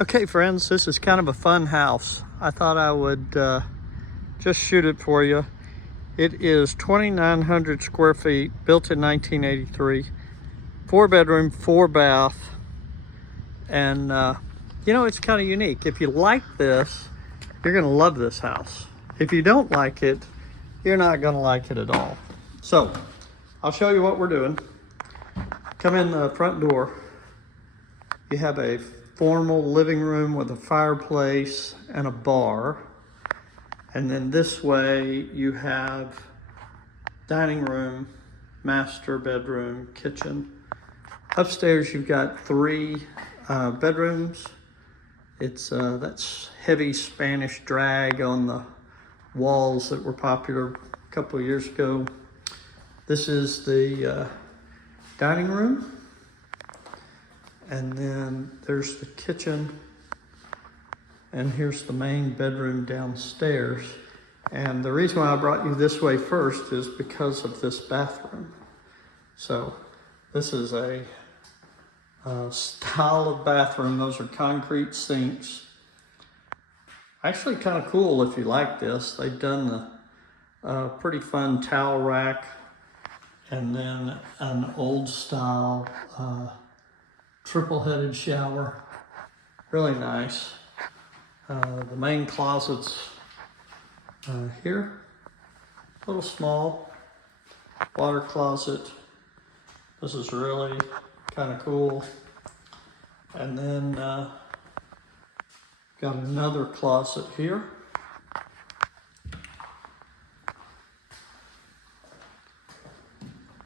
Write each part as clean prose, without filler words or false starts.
Okay friends, this is kind of a fun house. I thought I would just shoot it for you. It is 2,900 square feet, built in 1983, 4-bedroom, 4-bath, and you know, it's kind of unique. If you like this, you're gonna love this house. If you don't like it, you're not gonna like it at all. So, I'll show you what we're doing. Come in the front door. You have a formal living room with a fireplace and a bar. And then this way you have dining room, master bedroom, kitchen. Upstairs you've got 3 bedrooms. It's that's heavy Spanish drag on the walls that were popular a couple of years ago. This is the dining room. And then there's the kitchen, and here's the main bedroom downstairs. And the reason why I brought you this way first is because of this bathroom. So this is a style of bathroom. Those are concrete sinks. Actually kind of cool if you like this. They've done the pretty fun towel rack, and then an old style triple-headed shower, really nice. The main closet's here, a little small, water closet. This is really kind of cool. And then got another closet here.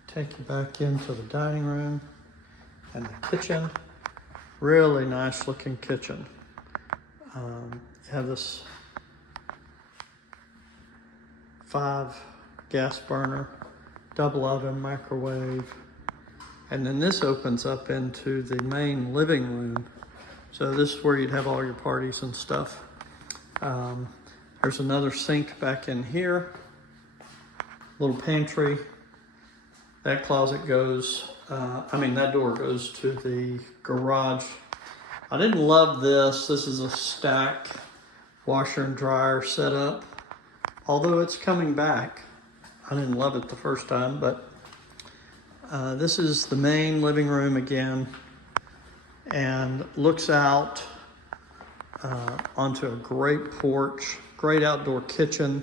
Take you back into the dining room. And the kitchen, really nice looking kitchen. You have this 5 gas burner, double oven, microwave. And then this opens up into the main living room. So this is where you'd have all your parties and stuff. There's another sink back in here, little pantry. That closet goes, that door goes to the garage. I didn't love this. This is a stack washer and dryer setup. Although it's coming back. I didn't love it the first time, but this is the main living room again, and looks out onto a great porch, great outdoor kitchen.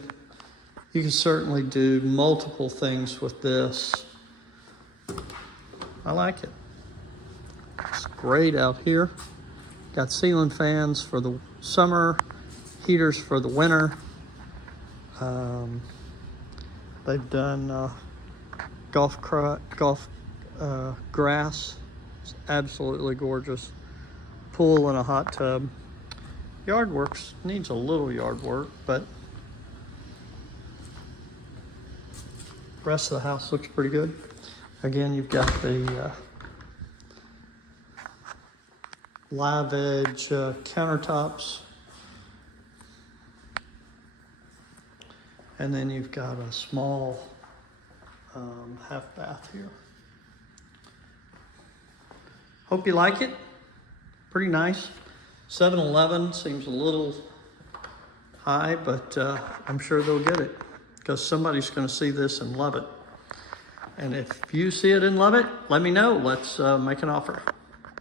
You can certainly do multiple things with this. I like it. It's great out here. Got ceiling fans for the summer, heaters for the winter. They've done golf grass. It's absolutely gorgeous. Pool and a hot tub. Yard works, needs a little yard work, but the rest of the house looks pretty good. Again, you've got the live edge countertops. And then you've got a small half bath here. Hope you like it. Pretty nice. 7-Eleven seems a little high, but I'm sure they'll get it because somebody's going to see this and love it. And if you see it and love it, let me know. Let's make an offer.